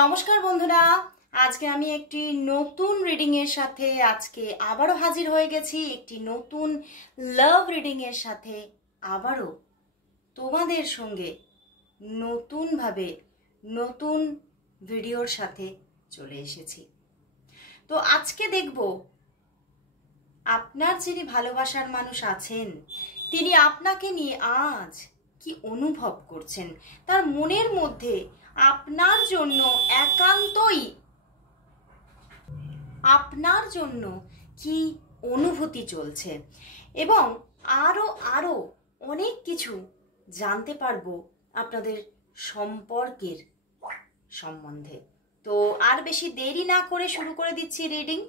নমস্কার বন্ধুরা, আজকে আমি একটি নতুন রিডিং এর সাথে আজকে আবারও হাজির হয়ে গেছি। একটি নতুন লাভ রিডিং এর সাথে আবারও তোমাদের সঙ্গে নতুনভাবে নতুন ভিডিওর সাথে চলে এসেছি। তো আজকে দেখব আপনার যিনি ভালোবাসার মানুষ আছেন তিনি আপনাকে নিয়ে আজ কি অনুভব করছেন, তার মনের মধ্যে আপনার জন্য একান্তই আপনার জন্য কি অনুভূতি চলছে এবং আরো আরো অনেক কিছু জানতে পারবো আপনাদের সম্পর্কের সম্বন্ধে। তো আর বেশি দেরি না করে শুরু করে দিচ্ছি রিডিং।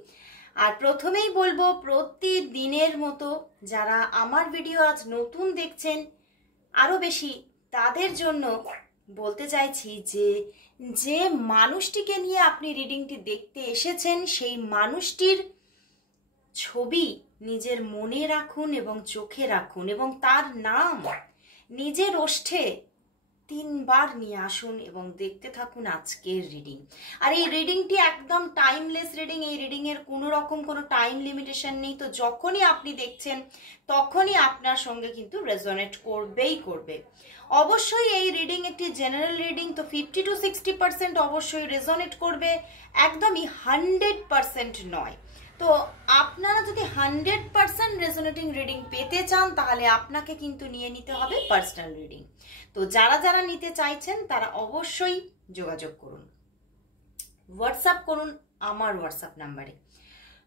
আর প্রথমেই বলবো, প্রতিদিনের মতো যারা আমার ভিডিও আজ নতুন দেখছেন আরো বেশি তাদের জন্য বলতে চাইছি যে যে মানুষটিকে নিয়ে আপনি রিডিংটি দেখতে এসেছেন সেই মানুষটির ছবি নিজের মনে রাখুন এবং চোখে রাখুন এবং তার নাম নিজের ওষ্ঠে 3 বার নিয়ে আসুন এবং দেখতে থাকুন আজকের রিডিং। আর এই রিডিংটি একদম টাইমলেস রিডিং, এই রিডিং এর কোনো রকম কোনো টাইম লিমিটেশন নেই। তো যখনই আপনি দেখছেন তখনই আপনার সঙ্গে কিন্তু রেজোনেট করবেই করবে। অবশ্যই এই রিডিং একটি জেনারেল রিডিং, তো 50 to 60% অবশ্যই রেজোনেট করবে, একদমই 100% নয়। তো আপনারা যদি 100% রেজোনেটিং রিডিং পেতে চান তাহলে আপনাকে কিন্তু নিয়ে নিতে হবে পার্সোনাল রিডিং। তো যারা যারা নিতে চাইছেন তারা অবশ্যই যোগাযোগ করুন, হোয়াটসঅ্যাপ করুন আমার হোয়াটসঅ্যাপ নাম্বারে।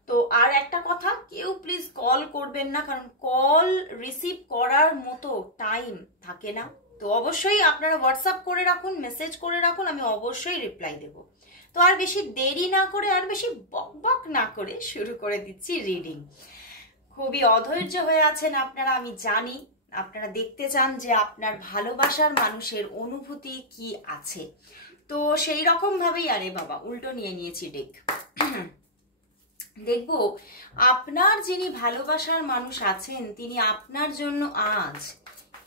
তো আর একটা কথা, কেউ প্লিজ কল করবেন না, কারণ কল রিসিভ করার মতো টাইম থাকে না। তো অবশ্যই আপনারা হোয়াটসঅ্যাপ করে রাখুন, মেসেজ করে রাখুন, আমি অবশ্যই রিপ্লাই দেব। তো আর বেশি দেরি না করে আর বেশি বকবক না করে শুরু করে দিচ্ছি রিডিং। খুবই অধৈর্য হয়ে আছেন আপনারা, আমি জানি। আপনারা দেখতে চান যে আপনার ভালোবাসার মানুষের অনুভূতি কি আছে। তো সেই রকম ভাবেই, আরে বাবা উল্টো নিয়ে নিয়েছি ডেক। দেখব আপনার যিনি ভালোবাসার মানুষ আছেন তিনি আপনার জন্য আজ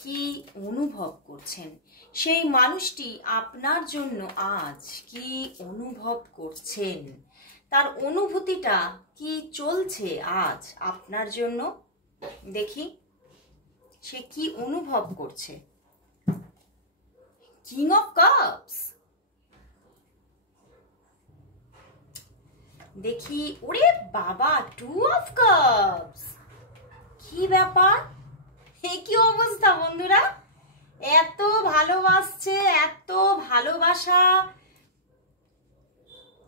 কি অনুভব করছেন, সেই মানুষটি আপনার জন্য আজ কি অনুভব করছেন, তার অনুভূতিটা কি চলছে আজ আপনার জন্য। দেখি সে কি অনুভব করছে। কিং অফ কাপস, দেখি, ওরে বাবা 2 অফ কাপস, কি ব্যাপার, এ কি অবস্থা বন্ধুরা, এত ভালোবাসছে, এত ভালোবাসা,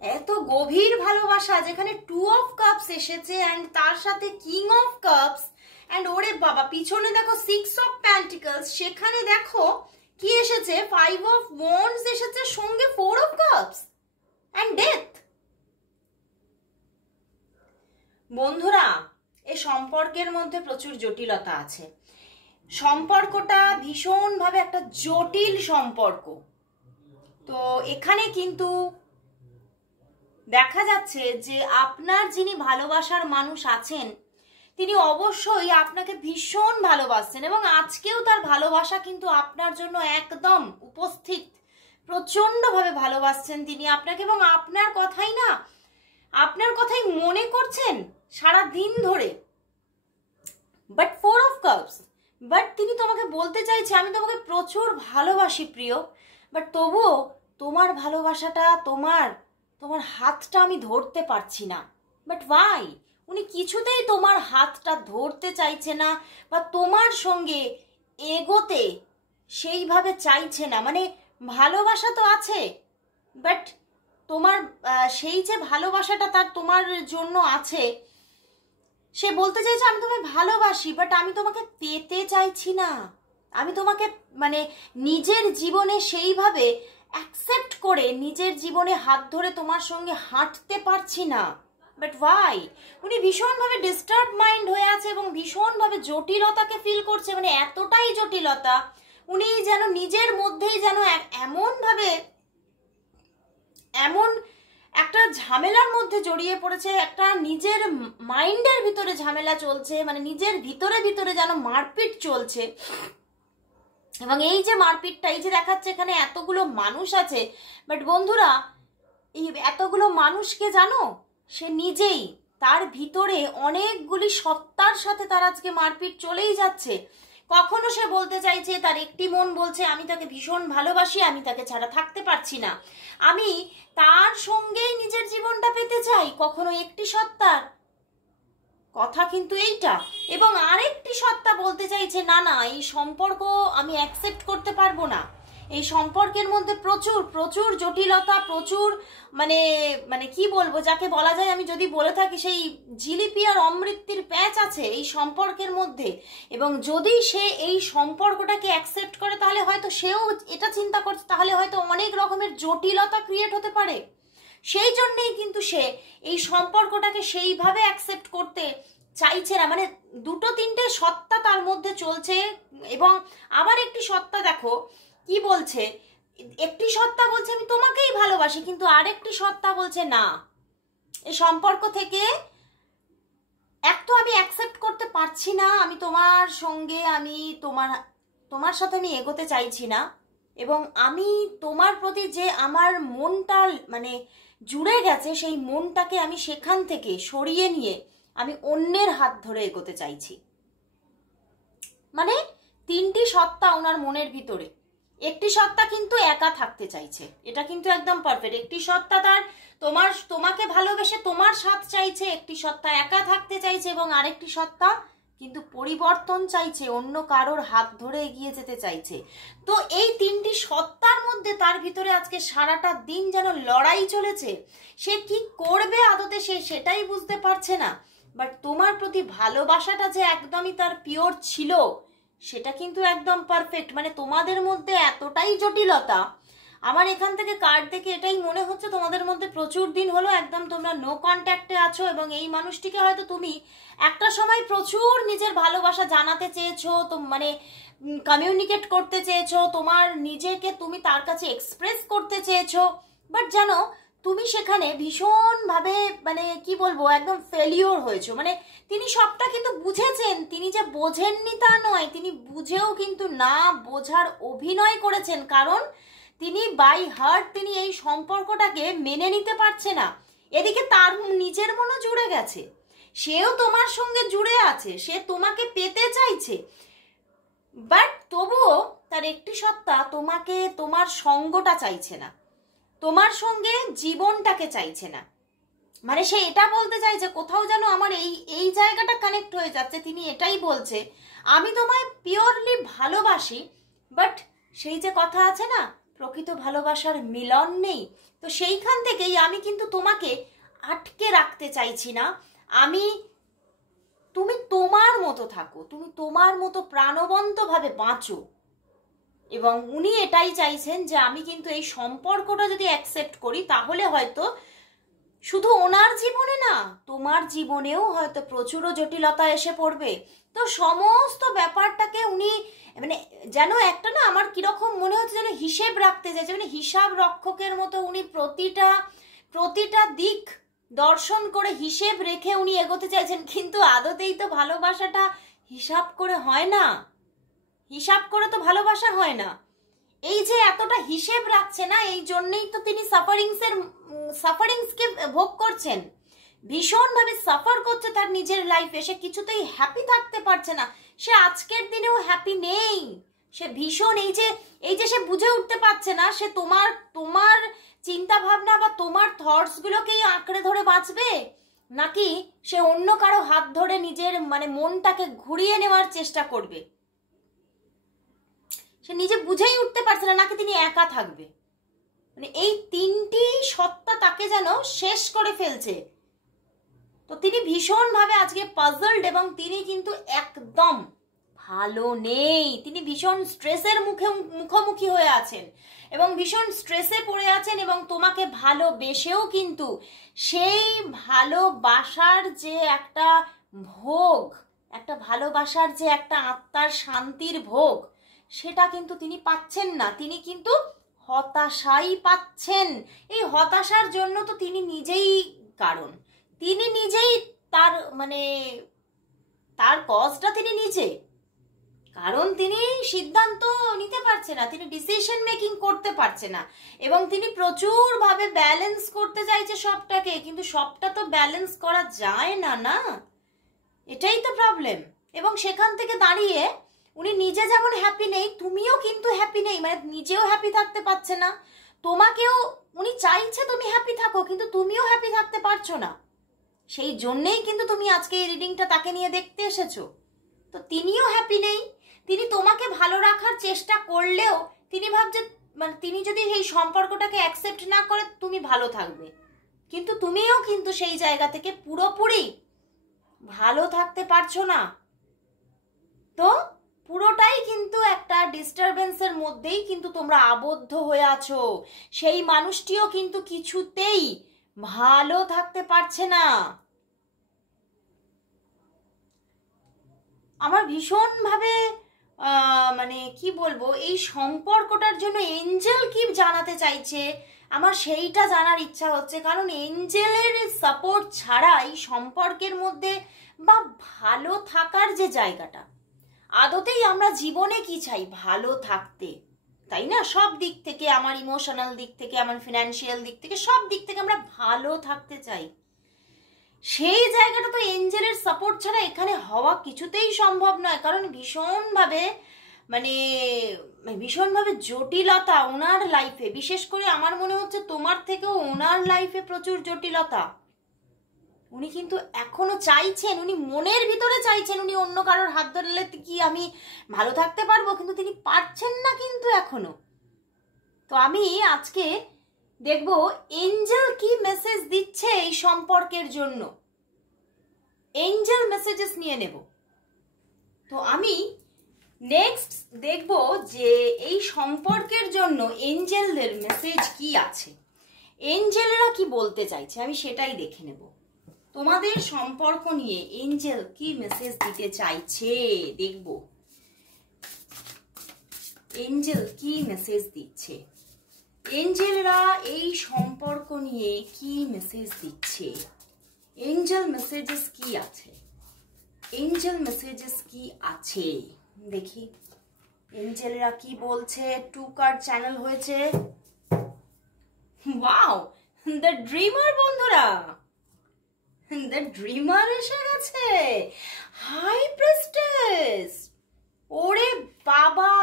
এত গভীর ভালোবাসা, যেখানে 2 অফ কাপস এসেছে এন্ড তার সাথে কিং অফ কাপস এন্ড ওরে বাবা পিছনে দেখো 6 অফ প্যান্টিকলস, সেখানে দেখো কি এসেছে 5 অফ ওয়ান্ডস এসেছে, সঙ্গে 4 অফ কাপস এন্ড ডেথ। বন্ধুরা এই সম্পর্কের মধ্যে প্রচুর জটিলতা আছে, সম্পর্কটা ভীষণভাবে একটা জটিল সম্পর্ক। তো এখানে কিন্তু দেখা যাচ্ছে যে আপনার যিনি ভালোবাসার মানুষ আছেন তিনি অবশ্যই আপনাকে ভীষণ ভালোবাসছেন এবং আজকেও তার ভালোবাসা কিন্তু আপনার জন্য একদম উপস্থিত, প্রচন্ডভাবে ভালোবাসছেন তিনি আপনাকে এবং আপনার কথাই মনে করছেন সারা দিন ধরে। বাট 4 অফ কাপস, বাট তিনি তোমাকে বলতে চাইছে আমি তোমাকে প্রচুর ভালোবাসি প্রিয়, বাট তবুও তোমার ভালোবাসাটা, তোমার হাতটা আমি ধরতে পারছি না। বাট ওয়াই, উনি কিছুতেই তোমার হাতটা ধরতে চাইছে না বা তোমার সঙ্গে এগোতে সেইভাবে চাইছে না। মানে ভালোবাসা তো আছে, বাট তোমার সেই যে ভালোবাসাটা তার তোমার জন্য আছে, সে বলতে চাইছে আমি তোমাকে ভালোবাসি বাট আমি তোমাকে পেতে চাইছি না, আমি তোমাকে মানে নিজের জীবনে সেইভাবে অ্যাকসেপ্ট করে নিজের জীবনে হাত ধরে তোমার সঙ্গে হাঁটতে পারছি না। বাট ওয়াই, উনি ভীষণভাবে ডিস্টার্ব মাইন্ড হয়ে আছে এবং ভীষণভাবে জটিলতাকে ফিল করছে, মানে এতটাই জটিলতা উনি যেন নিজের মধ্যেই যেন এমন একটা ঝামেলার মধ্যে জড়িয়ে পড়েছে, একটা নিজের মাইন্ডের ভিতরে ঝামেলা চলছে, মানে নিজের ভিতরে যেন মারপিট চলছে। এবং এই যে মারপিটটা, এই যে দেখাচ্ছে এখানে এতগুলো মানুষ আছে, বাট বন্ধুরা এই এতগুলো মানুষকে জানো, সে নিজেই তার ভিতরে অনেকগুলি সত্তার সাথে তার আজকে মারপিট চলেই যাচ্ছে। কখনো সে বলতে চাইছে, তার একটি মন বলছে আমি তাকে ভীষণ ভালোবাসি, আমি তাকে ছাড়া থাকতে পারছি না, আমি তার সঙ্গেই নিজের জীবনটা পেতে চাই। কখনো একটি সত্তার কথা কিন্তু এইটা, এবং আরেকটি সত্তা বলতে চাইছে না না, এই সম্পর্ক আমি অ্যাকসেপ্ট করতে পারবো না, এই সম্পর্কের মধ্যে প্রচুর প্রচুর জটিলতা, প্রচুর মানে মানে কি বলবো, যাকে বলা যায়, আমি যদি বলে থাকি সেই জিলিপি আর অমৃতির প্যাচ আছে এই সম্পর্কের মধ্যে। এবং যদি সে এই সম্পর্কটাকে অ্যাকসেপ্ট করে তাহলে হয়তো সেও এটা চিন্তা করছে, তাহলে হয়তো অনেক রকমের জটিলতা ক্রিয়েট হতে পারে। সেই জন্যেই কিন্তু সে এই সম্পর্কটাকে সেইভাবে অ্যাকসেপ্ট করতে চাইছে না। মানে দুটো তিনটে সত্তা তার মধ্যে চলছে। এবং আবার একটি সত্তা দেখো কি বলছে, একটি সত্তা বলছে আমি তোমাকেই ভালোবাসি, কিন্তু আরেকটি সত্তা বলছে না, এই সম্পর্ক থেকে এক তো আমি অ্যাকসেপ্ট করতে পারছি না, আমি তোমার সঙ্গে, আমি তোমার সাথে আমি এগোতে চাইছি না, এবং আমি তোমার প্রতি যে আমার মনটা মানে জুড়ে গেছে, সেই মনটাকে আমি সেখান থেকে সরিয়ে নিয়ে আমি অন্যের হাত ধরে এগোতে চাইছি। মানে তিনটি সত্তা ওনার মনের ভিতরে। একটি সত্তা কিন্তু একা থাকতে চাইছে, এটা কিন্তু একদম পারফেক্ট। একটি সত্তা তোমাকে ভালোবেসে তোমার সাথ চাইছে, একটি সত্তা একা থাকতে চাইছে, এবং আরেকটি সত্তা কিন্তু পরিবর্তন চাইছে, অন্য কারোর হাত ধরে এগিয়ে যেতে চাইছে। তো এই তিনটি সত্তার মধ্যে তার ভিতরে আজকে সারাটা দিন যেন লড়াই চলেছে। সে কি করবে আদতে সে সেটাই বুঝতে পারছে না। বাট তোমার প্রতি ভালোবাসাটা যে একদমই তার পিওর ছিল, সেটা কিন্তু একদম পারফেক্ট। মানে তোমাদের মধ্যে এতটাই জটিলতা, আমার এখান থেকে কার্ড দেখে এটাই মনে হচ্ছে তোমাদের মধ্যে প্রচুর দিন হলো একদম তোমরা নো কন্ট্যাক্টে আছো, এবং এই মানুষটিকে হয়তো তুমি একটা সময় প্রচুর নিজের ভালোবাসা জানাতে চেয়েছো, তো মানে কমিউনিকেট করতে চেয়েছো, তোমার নিজেকে তুমি তার কাছে এক্সপ্রেস করতে চেয়েছো। বাট জানো তুমি সেখানে ভীষণভাবে মানে কি বলবো একদম ফেলিওর হয়েছো। মানে তিনি সবটা কিন্তু বুঝেছেন, তিনি যে বোঝেননি তা নয়, তিনি বুঝেও কিন্তু না বোঝার অভিনয় করেছেন, কারণ তিনি বাই হার্ট তিনি এই সম্পর্কটাকে মেনে নিতে পারছে না। এদিকে তার নিজের মনও জুড়ে গেছে, সেও তোমার সঙ্গে জুড়ে আছে, সে তোমাকে পেতে চাইছে, বাট তবুও তার একটি সত্তা তোমাকে, তোমার সঙ্গটা চাইছে না, তোমার সঙ্গে জীবনটাকে চাইছে না। মানে সে এটা বলতে চাইছে, কোথাও যেন আমার এই জায়গাটা কানেক্ট হয়ে যাচ্ছে। তিনি এটাই বলছে, আমি তোমায় পিওরলি ভালোবাসি, বাট সেই যে কথা আছে না, প্রকৃত ভালোবাসার মিলন নেই। তো সেইখান থেকেই আমি কিন্তু তোমাকে আটকে রাখতে চাইছি না, তুমি তোমার মতো থাকো, তুমি তোমার মতো প্রাণবন্তভাবে বাঁচো। এবং উনি এটাই চাইছেন যে আমি কিন্তু এই সম্পর্কটা যদি অ্যাকসেপ্ট করি, তাহলে হয়তো শুধু ওনার জীবনে না, তোমার জীবনেও হয়তো প্রচুর জটিলতা এসে পড়বে। তো সমস্ত ব্যাপারটাকে উনি মানে যেন একটা না, আমার কিরকম মনে হচ্ছে যেন হিসেব রাখতে চাইছে, মানে হিসাব রক্ষকের মতো উনি প্রতিটা দিক দর্শন করে হিসেব রেখে উনি এগোতে চাইছেন। কিন্তু আদতেই তো ভালোবাসাটা হিসাব করে হয় না, হিসাব করে তো ভালোবাসা হয় না। এই যে এতটা হিসেব রাখছে না, এই জন্যই তো তিনি সাফারিংসকে ভোগ করছেন, ভীষণভাবে সাফার করছে তার নিজের লাইফে। সে কিছুতেই হ্যাপি থাকতে পারছে না, সে আজকের দিনেও হ্যাপি নেই। সে ভীষণ এই যে সে বুঝে উঠতে পারছে না, সে তোমার চিন্তা ভাবনা বা তোমার থটস গুলোকেই আঁকড়ে ধরে বাঁচবে, নাকি সে অন্য কারো হাত ধরে নিজের মানে মনটাকে ঘুরিয়ে নেওয়ার চেষ্টা করবে। সে নিজে বুঝেই উঠতে পারছে না, নাকি তিনি একা থাকবে। মানে এই তিনটি সত্তা তাকে যেন শেষ করে ফেলছে। তো তিনি ভীষণভাবে আজকে পাজলড, এবং তিনি কিন্তু একদম ভালো নেই। তিনি ভীষণ স্ট্রেসের মুখোমুখি হয়ে আছেন, এবং ভীষণ স্ট্রেসে পড়ে আছেন, এবং তোমাকে ভালোবেসেও কিন্তু সেই ভালোবাসার যে একটা ভোগ, একটা ভালোবাসার যে একটা আত্মার শান্তির ভোগ, সেটা কিন্তু তিনি পাচ্ছেন না। তিনি কিন্তু হতাশাই পাচ্ছেন। এই হতাশার জন্য তো তিনি নিজেই কারণ, তিনি নিজেই তার কজটা তিনি নিজে। কারণ তিনি সিদ্ধান্ত নিতে পারছে না, তিনি ডিসিশন মেকিং করতে পারছে না, এবং তিনি প্রচুর ভাবে ব্যালেন্স করতে চাইছে সবটাকে, কিন্তু সবটা তো ব্যালেন্স করা যায় না, না, এটাই তো প্রবলেম। এবং সেখান থেকে দাঁড়িয়ে উনি নিজে যেমন হ্যাপি নেই, তুমিও কিন্তু হ্যাপি নেই, মানে নিজেও হ্যাপি থাকতে পারছে না, তোমাকেও উনি চাইছে তুমি হ্যাপি থাকো, কিন্তু তুমিও হ্যাপি থাকতে পারছো না। সেই জন্যেই কিন্তু তুমি আজকে এই রিডিংটা তাকে নিয়ে দেখতে এসেছো। তো তিনিও হ্যাপি নেই, তিনি তোমাকে ভালো রাখার চেষ্টা করলেও তিনি ভাবছে, মানে তিনি যদি এই সম্পর্কটাকে অ্যাকসেপ্ট না করে তুমি ভালো থাকবে, কিন্তু তুমিও কিন্তু সেই জায়গা থেকে পুরোপুরি ভালো থাকতে পারছো না। তো পুরোটাই কিন্তু একটা ডিস্টারবেন্সের মধ্যেই কিন্তু তোমরা আবদ্ধ হয়ে আছো। সেই মানুষটিও কিন্তু কিছুতেই ভালো থাকতে পারছে না। আমার ভীষণভাবে মানে কি বলবো, এই সম্পর্কটার জন্য এঞ্জেল কি জানাতে চাইছে আমার সেইটা জানার ইচ্ছা হচ্ছে। কারণ এঞ্জেলের সাপোর্ট ছাড়া এই সম্পর্কের মধ্যে বা ভালো থাকার যে জায়গাটা, আদতেই আমরা জীবনে কি চাই, ভালো থাকতে, তাই না? সব দিক থেকে, আমার ইমোশনাল দিক থেকে, আমার ফিনান্সিয়াল দিক থেকে, সব দিক থেকে আমরা ভালো থাকতে চাই। সেই জায়গাটা তো এঞ্জেলের সাপোর্ট ছাড়া এখানে হওয়া কিছুতেই সম্ভব নয়। কারণ ভীষণভাবে জটিলতা ওনার লাইফে, বিশেষ করে আমার মনে হচ্ছে তোমার থেকেও ওনার লাইফে প্রচুর জটিলতা। উনি কিন্তু এখনো চাইছেন, উনি মনের ভিতরে চাইছেন উনি অন্য কারোর হাত ধরলে কি আমি ভালো থাকতে পারবো, কিন্তু তিনি পারছেন না কিন্তু এখনো। তো আমি আজকে দেখবো এঞ্জেল কি মেসেজ দিচ্ছে এই সম্পর্কের জন্য, এঞ্জেল মেসেজেস নিয়ে নেব। তো আমি নেক্সট দেখবো যে এই সম্পর্কের জন্য এঞ্জেলদের মেসেজ কি আছে, এঞ্জেলরা কি বলতে চাইছে, আমি সেটাই দেখে নেব। তোমাদের সম্পর্ক নিয়ে এঞ্জেল কি মেসেজ দিতে চাইছে দেখব, এঞ্জেল কি মেসেজ দিচ্ছে, এঞ্জেলরা এই সম্পর্ক নিয়ে কি মেসেজ দিচ্ছে, এঞ্জেল মেসেজেস কি আছে, এঞ্জেল মেসেজেস কি আছে দেখি এঞ্জেলরা কি বলছে। 2 কার্ড চ্যানেল হয়েছে, ওয়াও, দ্য ড্রিমার বন্ধুরা, দ্য ড্রিমার এসে গেছে, হাই প্রিস্টেস, ওরে বাবা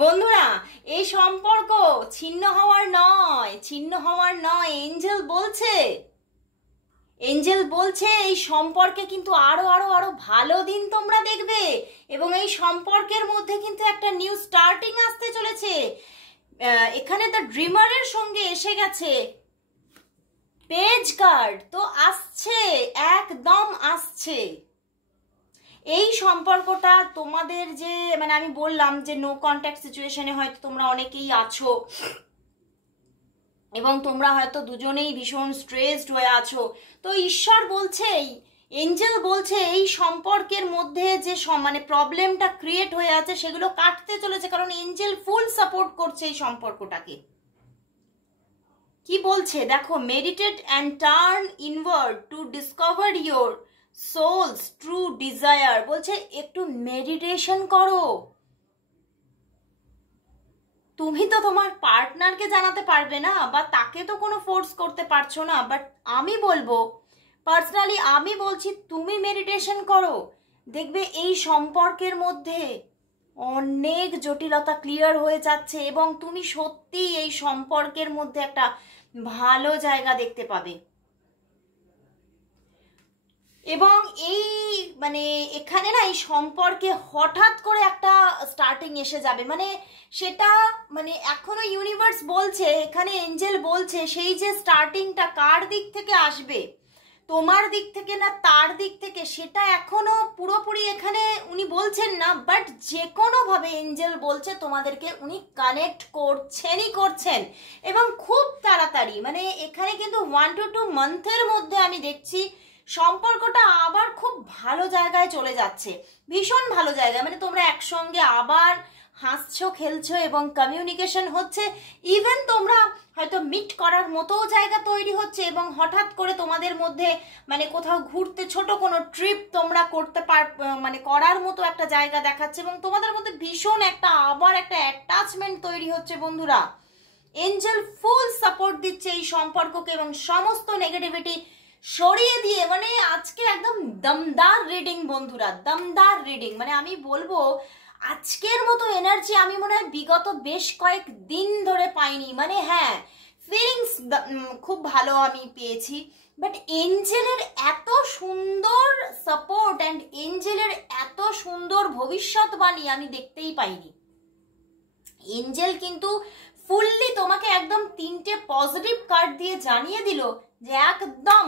বন্ধুরা, এই সম্পর্ক ছিন্ন হওয়ার নয়, এঞ্জেল বলছে এই সম্পর্কে কিন্তু আরো ভালো দিন তোমরা দেখবে, এবং এই সম্পর্কের মধ্যে কিন্তু একটা নিউ স্টার্টিং আসতে চলেছে। এখানে দ্য ড্রিমারের সঙ্গে এসে গেছে পেজ কার্ড, তো আসছে, একদম আসছে। এই সম্পর্কটা তোমাদের যে, মানে আমি বললাম যে নো কন্ট্যাক্ট সিচুয়েশনে হয়তো তোমরা অনেকেই আছো, এবং তোমরা হয়তো দুজনেই ভীষণ স্ট্রেসড হয়ে আছো। তো ঈশ্বর বলছে, এঞ্জেল বলছে এই সম্পর্কের মধ্যে যে মানে প্রবলেমটা ক্রিয়েট হয়ে আছে সেগুলো কাটতে চলেছে, কারণ এঞ্জেল ফুল সাপোর্ট করছে এই সম্পর্কটাকে। কি বলছে দেখো, meditate and turn inward to discover your soul's true desire. বলছে একটু মেডিটেশন করো। তুমি তো তোমার পার্টনারকে জানাতে পারবে না, বা তাকে তো কোনো ফোর্স করতে পারছো না, বাট আমি বলবো, পার্সোনালি আমি বলছি তুমি মেডিটেশন করো, দেখবে এই সম্পর্কের মধ্যে অনেক জটিলতা ক্লিয়ার হয়ে যাচ্ছে, এবং তুমি সত্যি এই সম্পর্কের মধ্যে একটা ভালো জায়গা দেখতে পাবে। এবং এই মানে এখানে না এই সম্পর্কে হঠাৎ করে একটা স্টার্টিং এসে যাবে, মানে সেটা মানে এখনো ইউনিভার্স বলছে, এখানে এঞ্জেল বলছে সেই যে স্টার্টিংটা কার দিক থেকে আসবে, তোমার দিক থেকে না তার দিক থেকে, সেটা এখনো পুরোপুরি এখানে উনি বলছেন না, বাট যে কোনো ভাবে এঞ্জেল বলছে তোমাদেরকে উনি কানেক্ট করছেন, এবং খুব তাড়াতাড়ি, মানে এখানে কিন্তু 1 to 2 মান্থের মধ্যে আমি দেখছি সম্পর্কটা আবার খুব ভালো জায়গায় চলে যাচ্ছে, ভীষণ ভালো জায়গায়। মানে তোমরা একসঙ্গে আবার হাসছো, খেলছো, এবং কমিউনিকেশন হচ্ছে। ইভেন তোমরা হয়তো মিট করার মতোও জায়গা তৈরি হচ্ছে, এবং হঠাৎ করে তোমাদের মধ্যে মানে কোথাও ঘুরতে ছোট কোনো ট্রিপ তোমরা করতে মানে করার মতো একটা জায়গা দেখাচ্ছে, এবং তোমাদের মধ্যে ভীষণ একটা আবার একটা অ্যাটাচমেন্ট তৈরি হচ্ছে বন্ধুরা। এঞ্জেল ফুল সাপোর্ট দিচ্ছে এই সম্পর্ককে, এবং সমস্ত নেগেটিভিটি সরিয়ে দিয়ে মানে আজকে একদম দমদার রিডিং বন্ধুরা, দমদার রিডিং। মানে আমি বলবো আজকের মতো এনার্জি আমি মনে হয় বিগত বেশ কয়েক দিন ধরে পাইনি। মানে হ্যাঁ, ফিলিংস খুব ভালো আমি পেয়েছি, বাট এঞ্জেলের এত সুন্দর সাপোর্ট অ্যান্ড এঞ্জেলের এত সুন্দর ভবিষ্যৎবাণী আমি দেখতেই পাইনি। এঞ্জেল কিন্তু ফুললি তোমাকে একদম 3টে পজিটিভ কার্ড দিয়ে জানিয়ে দিল যে একদম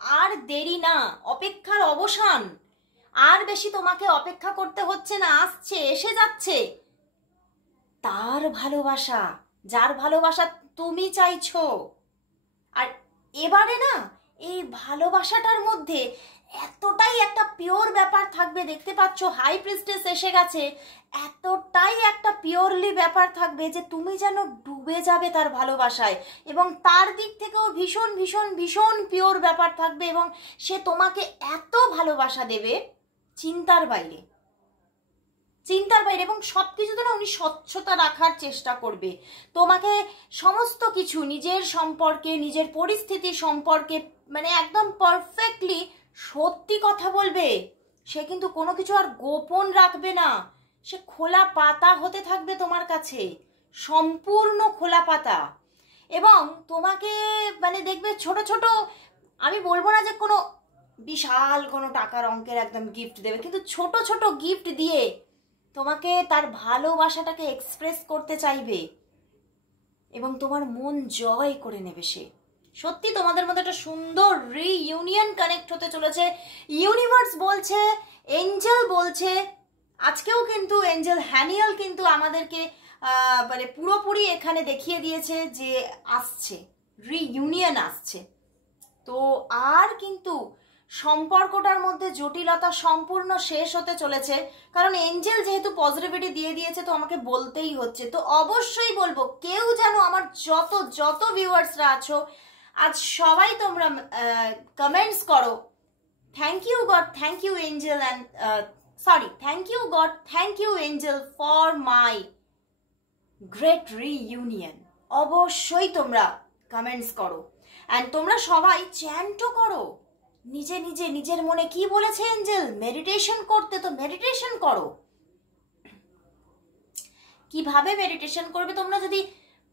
আর দেরি না, অপেক্ষার অবসান, আর বেশি তোমাকে অপেক্ষা করতে হচ্ছে না, আসছে, এসে যাচ্ছে তার ভালোবাসা, যার ভালোবাসা তুমি চাইছো। আর এবারে না এই ভালোবাসাটার মধ্যে এতটাই একটা পিওর ব্যাপার থাকবে, দেখতে পাচ্ছ হাই প্রিস্টেস এসে গেছে, এতটাই একটা পিওরলি ব্যাপার থাকবে যে তুমি যেন ডুবে যাবে তার ভালোবাসায়, এবং তার দিক থেকেও ভীষণ ভীষণ ভীষণ পিওর ব্যাপার থাকবে, এবং সে তোমাকে এত ভালোবাসা দেবে চিন্তার বাইরে, চিন্তার বাইরে। এবং সব কিছুতে না উনি স্বচ্ছতা রাখার চেষ্টা করবে, তোমাকে সমস্ত কিছু নিজের সম্পর্কে, নিজের পরিস্থিতি সম্পর্কে মানে একদম পারফেক্টলি সত্যি কথা বলবে। সে কিন্তু কোনো কিছু আর গোপন রাখবে না, সে খোলা পাতা হতে থাকবে তোমার কাছে, সম্পূর্ণ খোলা পাতা। এবং তোমাকে মানে দেখবে ছোট ছোট, আমি বলবো না যে কোনো বিশাল কোনো টাকার অঙ্কের একদম গিফট দেবে, কিন্তু ছোট ছোট গিফট দিয়ে তোমাকে তার ভালোবাসাটাকে এক্সপ্রেস করতে চাইবে, এবং তোমার মন জয় করে নেবে সে। সত্যি তোমাদের মধ্যে একটা সুন্দর রিইউনিয়ন কানেক্ট হতে চলেছে। ইউনিভার্স বলছে, এঞ্জেল বলছে, আজকেও কিন্তু এঞ্জেল হ্যানিয়াল কিন্তু আমাদেরকে মানে পুরোপুরি এখানে দেখিয়ে দিয়েছে যে আসছে, রিইউনিয়ন আসছে। তো আর কিন্তু সম্পর্কটার মধ্যে জটিলতা সম্পূর্ণ শেষ হতে চলেছে, কারণ এঞ্জেল যেহেতু পজিটিভিটি দিয়ে দিয়েছে তো আমাকে বলতেই হচ্ছে। তো অবশ্যই বলবো কেউ যেন আমার যত যত ভিউয়ার্সরা আছো আজ সবাই তোমরা কমেন্টস করো thank you God, thank you angel and sorry thank you God, thank you angel for my great reunion. অবশ্যই তোমরা কমেন্টস করো, অ্যান্ড তোমরা সবাই চ্যান্টও করো নিজে নিজে, নিজের মনে কি বলেছে এঞ্জেল মেডিটেশন করতে, তো মেডিটেশন করো। কিভাবে মেডিটেশন করবে তোমরা যদি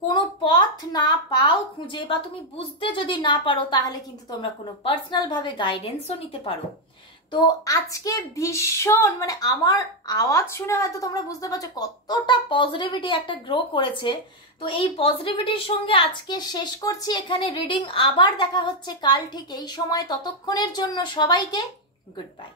কোনো পথ না পাও খুঁজে, বা তুমি বুঝতে যদি না পারো, তাহলে কিন্তু তোমরা কোনো পার্সোনাল ভাবে গাইডেন্সও নিতে পারো। তো আজকে ভীষণ মানে আমার আওয়াজ শুনে হয়তো তোমরা বুঝতে পারছো কতটা পজিটিভিটি একটা গ্রো করেছে। তো এই পজিটিভিটির সঙ্গে আজকে শেষ করছি এখানে রিডিং। আবার দেখা হচ্ছে কাল ঠিক এই সময়, ততক্ষণের জন্য সবাইকে গুড বাই।